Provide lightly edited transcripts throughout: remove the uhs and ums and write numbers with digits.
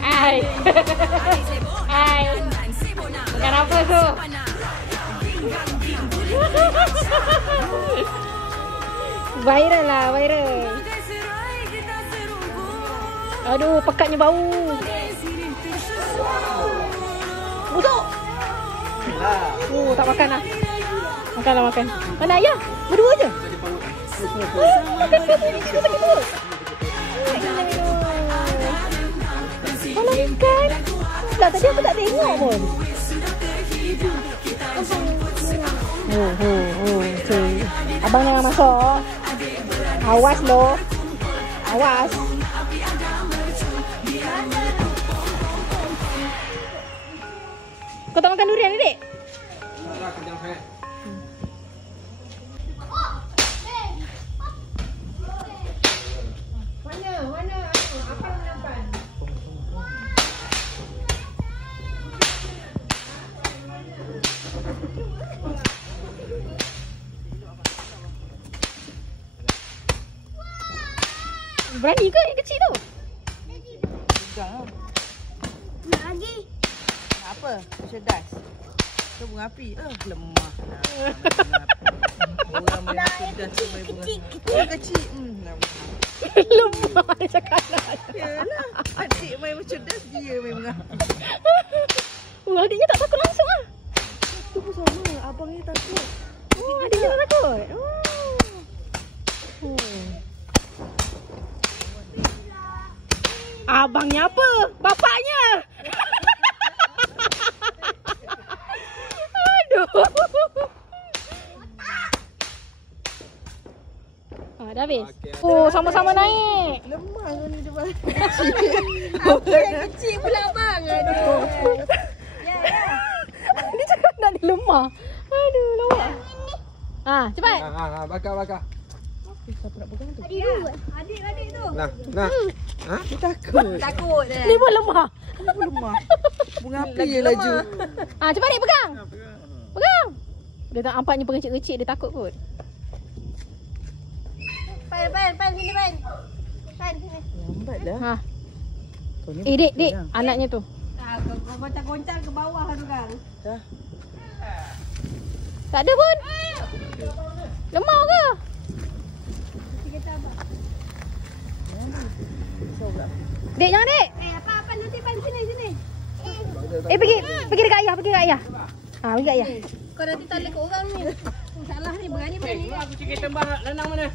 Ai. Ai. Makan apa tu? Viral lah, viral. Aduh, pekatnya bau. Busuk. Tak makan lah. Makanlah, makan. Mana ayah? Berdua je? Makan satu ni juga sakit perut. Kalau makan. Dah tadi aku tak tengok pun. Okay. Abang jangan masuk. Awas loh. Awas. Kau tak makan durian ni, Dek? Tak, kejam saya. Mana? Apa yang nampak? Berani ke yang kecil tu? Pegang lah. Nak lagi? Apa? Cerdas. Ke bunga api? Lemah. Orang main cerdas tu main bunga. Yang kecil. Lemah dia cakap lah. Yalah. Adik main cerdas, dia main bunga. Adiknya tak takut langsung lah. Tu pun sama. Abang ni takut. Adiknya tak takut. Abangnya apa? Bapaknya. Aduh. Dah habis? Sama-sama naik. Lemah kau ni depan. Yang kecil pula bang. Aduh. Dia cakap nak dia lemah. Aduh, lawak. Cepat. Bakar. Siapa nak pegang tu? Adik tu. Nah. Dia takut. Takut dah. Ni pun lemah. Dia pun lemah. Bunga api je laju. Cepat Dek, pegang. Pegang. Dia tak nampaknya pengecik-ngecik, dia takut kot. Pan sini pan. Pan sini. Lambat dah. Kau ni Dek, anaknya tu. Kau goncang-goncang ke bawah tu kan. dah. Tak ada pun. Lemah ke? Dek, jangan Dek. Apa nanti pan sini. Pergi dekat ayah, pergi dekat ayah. Kau nanti tanda ke orang ni. Salah ni berani main ni. Aku cikgu tembak lanang mana?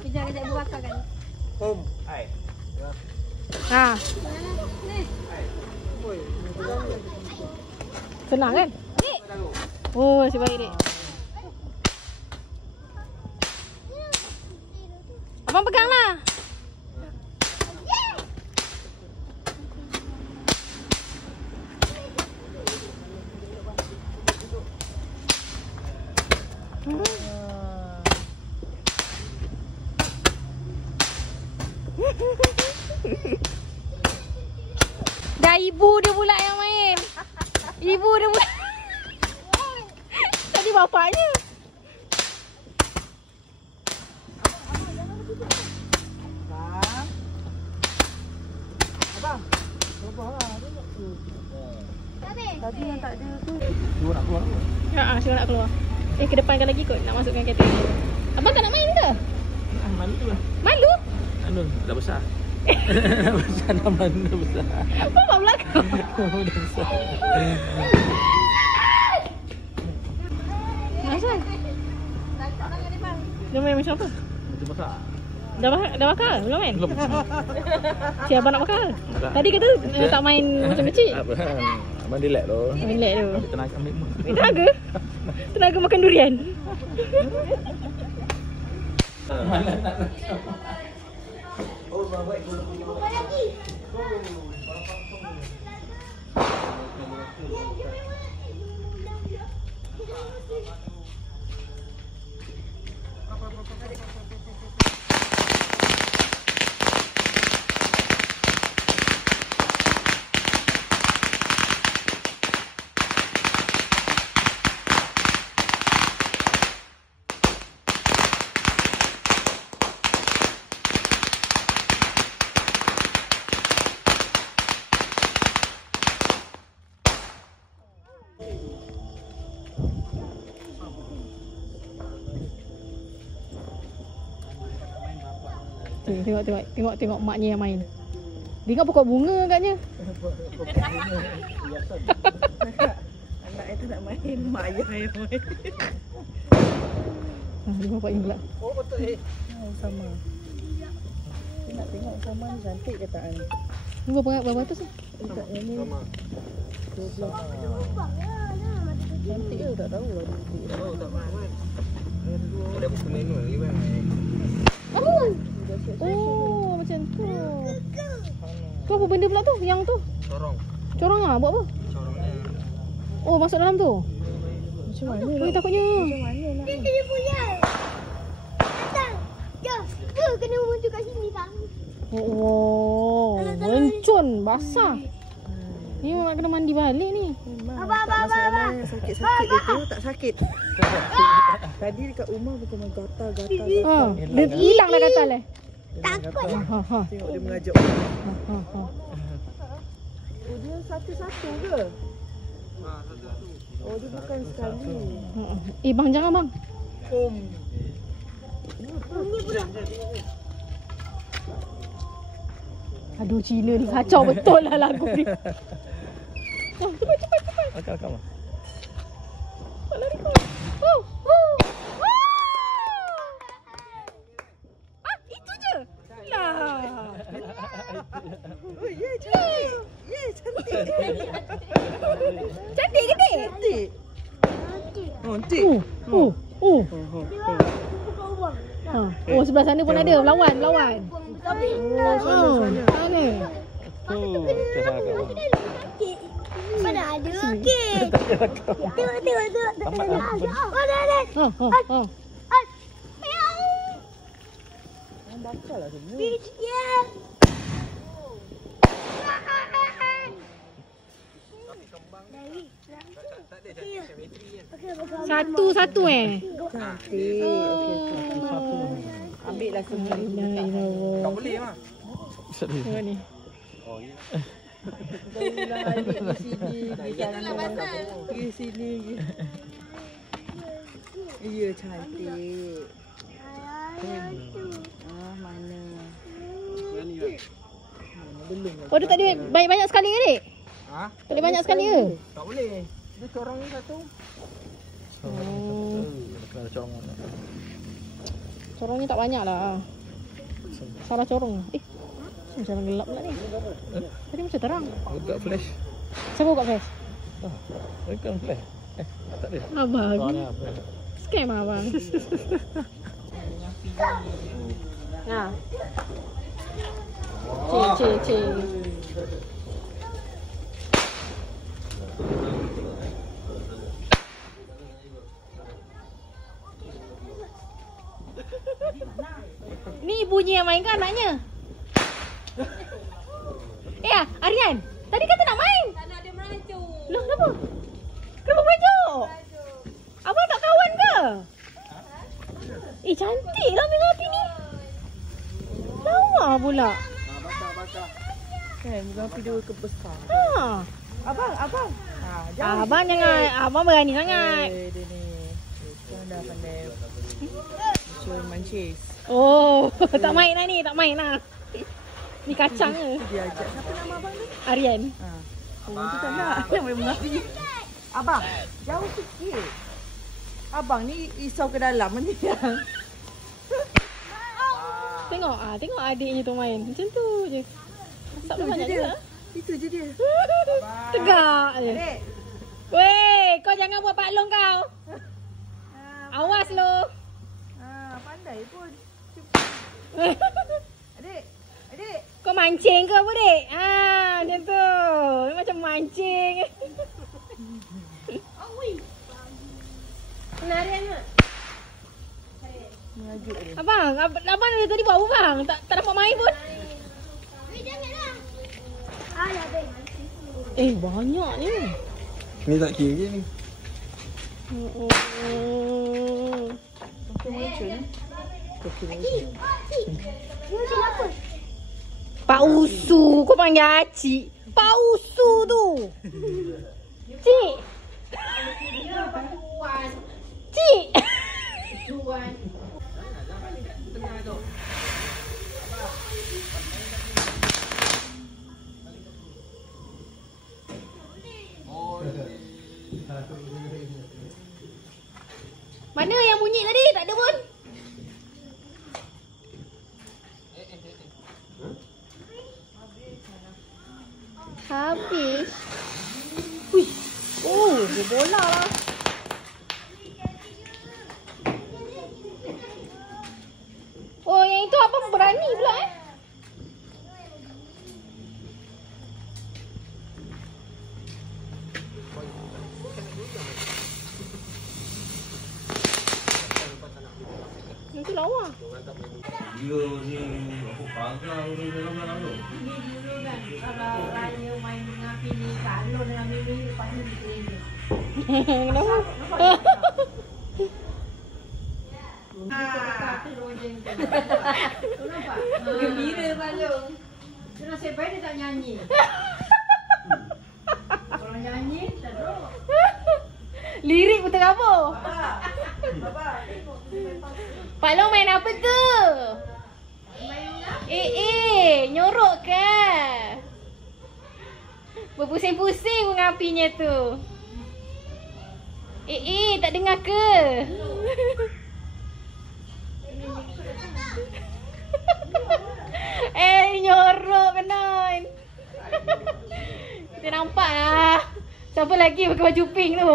Kejap ibu bakar kan. Home. Hai. Ni. Senang kan? Dek. Oh, nasib baik Dek. Abang pegang lah. Dah ibu dia pula yang main. Ibu dia pula. Tadi bapaknya. Abang. Sabarlah. Dia nak tu. Tadi yang tak ada tu. Cuma nak keluar. Cuma nak keluar. Ke depankan lagi kot nak masukkan kategori. Abang tak nak main ke? Malu tu lah. Malu? Dah besar. Dah besar. Bapak belakang. Dah besar. Asal? Dia main macam apa? Macam besar. Dah bakar? Belum main? Belum. Si abang nak bakar? Tadi kata tak main macam kecil. Apa? Abang relax tu. Relax tu. Ambil tenaga, ambil mu. Tenaga? Tenaga makan durian. Mana nak Tengok maknya yang main. Dia ingat pokok bunga agaknya. Anak itu nak main, mak ayah yang main. Dia bapaknya pula. Oh betul Sama. Dia nak tengok sama ni cantik ke tak ni? Ni berapa ratus ni? Tak, yang ni sama. 12. Cantik ke tak tahu lah. Oh tak faham kan. Ada buku menu lagi kan. Oh, macam tu. Tu apa benda pula tu? Yang tu? Corong. Corong ah, buat apa? Corongnya. Oh, masuk dalam tu. Macam mana Ni nak? takutnya. Macam mana nak? Dia punya. Datang. Jom. Kena muncul kat sini tak? Oh, mencun basah. Ni memang kena mandi balik ni. Masalahnya sakit-sakit dia tu tak sakit. Tadi dekat rumah bukan gatal-gatal. Ha, dia hilang dah gatal eh. Takut. Ha. Tengok dia mengajak. Ha. Oh dia satu-satu ke? Oh dia bukan sekali. Bang jangan bang. Aduh Cina ni kacau betul lah lagu ni. Cepat. Akal-akal mah. Lari kau. Itu je. Lah. Oh ya cantik. Ya cantik. Cantik ke tak? Cantik. Cantik. Oh sebelah sana pun ada lawan. Tapi Sana. Macam akal mah. mana ada okey. Tengok. Oh dah. Bakal lah semua. Ya. Satu-satu Cantik. Okey. Ambil lah semua. Tak boleh mah. Tengok ni. Oh ya. Di sini. Di sini. Ya cantik. Mana? Belum lagi. Oh dia tak ada banyak sekali ke dik? Ha? Tak ada banyak sekali ke? Tak boleh. Dia corong ni satu. Kena corong mana? Corongnya tak banyak lah. Salah corong. Macam gelap pula ni. Tadi macam terang. Buka flash. Siapa buka flash? Bukan flash. Tak ada. Abang. Soalnya apa? Scam abang. Ha. Cik. Ni bunyi yang main kan anaknya? Aryan, tadi kata nak main. Tak nak dia merajuk. Loh, kenapa? Kenapa merajuk? Abang tak kawan ke? Cantik lah minum api ni. Lawa pula. Kan bukan api dia besar. Ha. Abang. Abang jangan. Abang berani sangat. Dia ni. Sekarang dah pandai. Show mancis. Oh, tak main lah ni. Tak main lah. Ni kacang ke? Dia ajak. Siapa nama abang tu? Aryan. Oh, tu tak nak. Nama mengapi. Abang, jauh sikit. Abang ni risau ke dalam ni. Tengok adiknya tu main. Macam tu je. Tak banyak juga. Itu je dia. Tegak je. Adik. Weh, kau jangan buat paklong kau. Awas lo. Pandai pun. Adik. Kau mancing ke apa dek? Macam tu. Dia macam mancing. Penarian ke? Mengajuk dia. Abang dari tadi buat apa bang? Tak dapat main pun. Janganlah. Alah, Ben. Banyak ni. Ni tak kira ke ni? Pak Usu, kau panggil Acik. Pak Usu tu. Cik. Mana yang bunyi tadi? Tak ada pun. Habis. Hui. Oh, dia bola lah. Oh, yang itu apa berani pula Nanti lawa. Dia ni aku pagar orang dalam tu. Ini dulu kan kalau Raya main dengan Pini, Salon dengan Mimi, lepas ni dia. Kenapa? Gembira Balung. Dia nasib baik dia tak nyanyi. Kalau nyanyi, teruk. Lirik pun terkabur. Baba. Pak Long main apa tu? Nyorok ke? Berpusing-pusing dengan apinya tu. Tak dengar ke? Nyorok Kenan. Kita nampak lah. Siapa lagi pakai baju pink tu?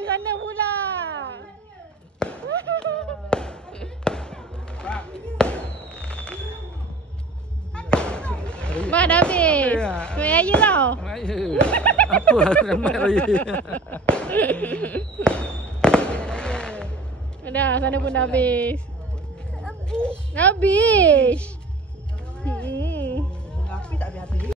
Sana pula. Mak dah habis. Kuih raya tau. Raya. Apa ramai raya? Dah, sana pun dah habis. Habis.